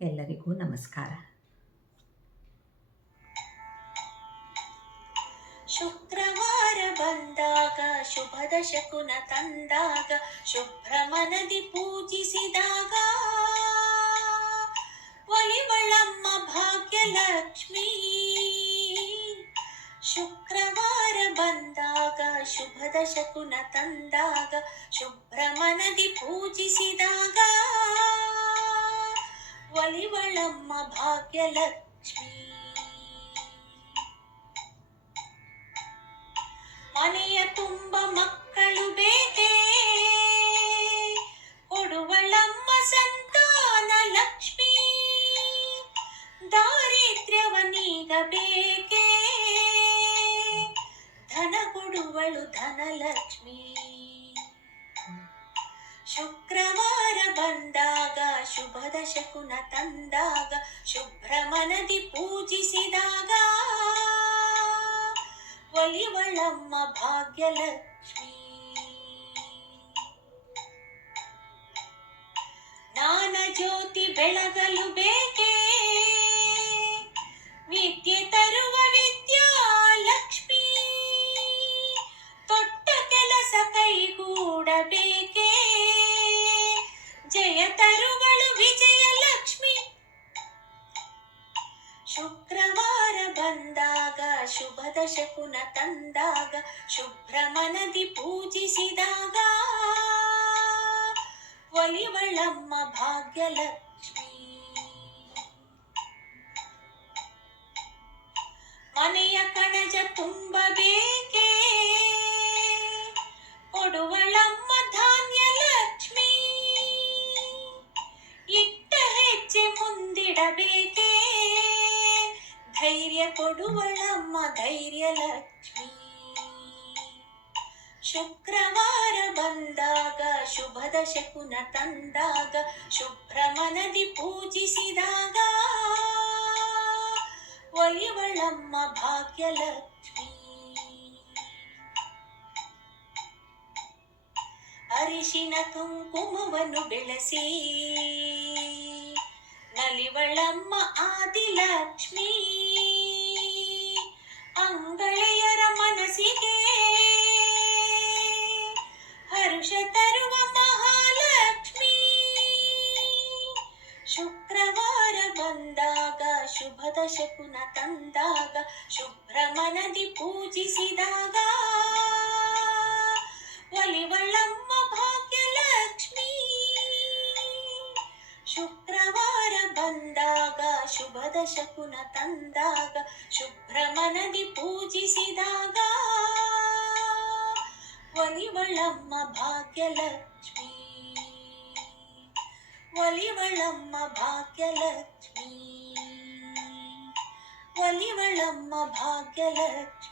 ಎಲ್ಲರಿಗೂ ನಮಸ್ಕಾರ. ಶುಕ್ರವಾರ ಬಂದಾಗ, ಶುಭದ ಶಕುನ ತಂದಾಗ ಶುಭ್ರ ಮನದಿ ಪೂಜಿಸಿದಾಗ ಭಾಗ್ಯ ಭಾಗ್ಯಲಕ್ಷ್ಮೀ ಶುಕ್ರವಾರ ಬಂದಾಗ, ಶುಭದ ಶಕುನ ತಂದಾಗ ಶುಭ್ರ ಮನದಿ ಪೂಜಿಸಿದಾಗ. ಒಲಿವಳಮ್ಮ ಭಾಗ್ಯಲಕ್ಷ್ಮಿ. ಮನೆಯ ತುಂಬ ಮಕ್ಕಳು ಬೇಕೇ ಕೊಡುವಳಮ್ಮ ಸಂತಾನ ಲಕ್ಷ್ಮಿ. ದಾರಿದ್ರ್ಯವನೀಗ ಬೇಕೇ ಧನ ಕೊಡುವಳು ಧನಲಕ್ಷ್ಮೀ ಶುಕ್ರವಾರ ಬಂದಾಗ ಶುಭದ ಶಕುನ ತಂದಾಗ ಶುಭ್ರ ಮನದಿ ಪೂಜಿಸಿದಾಗ ಒಲಿವಳಮ್ಮ ಭಾಗ್ಯಲಕ್ಷ್ಮೀ. ಜ್ಞಾನ ಜ್ಯೋತಿ ಬೆಳಗಲು ಶುಭದ ಶಕುನ ತಂದಾಗ ಶುಭ್ರ ಮನದಿ ಪೂಜಿಸಿದಾಗ. ಒಲಿವಳಮ್ಮ ಭಾಗ್ಯಲಕ್ಷ್ಮೀ ಧೈರ್ಯ ಕೊಡುವಳಮ್ಮ ಧೈರ್ಯ ಲಕ್ಷ್ಮಿ ಶುಕ್ರವಾರ ಬಂದಾಗ ಶುಭದ ಶಕುನ ತಂದಾಗ, ಶುಭ್ರ ಮನದಿ ಪೂಜಿಸಿದಾಗ, ಒಲಿವಳಮ್ಮ ಭಾಗ್ಯಲಕ್ಷ್ಮೀ. ಅರಿಶಿನ ಕುಂಕುಮವನ್ನು ಬೆಳೆಸಿ, ನಲಿವಳಮ್ಮ ಆದಿಲಕ್ಷ್ಮೀ. ಶುಭದ ಶಕುನ ತಂದಾಗ ಶುಭ್ರ ಮನದಿ ಪೂಜಿಸಿದಾಗ. ಒಲಿವಳಮ್ಮ ಭಾಗ್ಯಲಕ್ಷ್ಮಿ. ಶುಕ್ರವಾರ ಬಂದಾಗ ಶುಭದ ಶಕುನ ತಂದಾಗ ಶುಭ್ರ ಮನದಿ ಪೂಜಿಸಿದಾಗ. ಒಲಿವಳಮ್ಮ ಭಾಗ್ಯಲಕ್ಷ್ಮಿ. ಒಲಿವಳಮ್ಮ ಭಾಗ್ಯಲಕ್ಷ್ಮೀ. ಒಲಿವಳಮ್ಮ ಭಾಗ್ಯಲಕ್ಷ್ಮೀ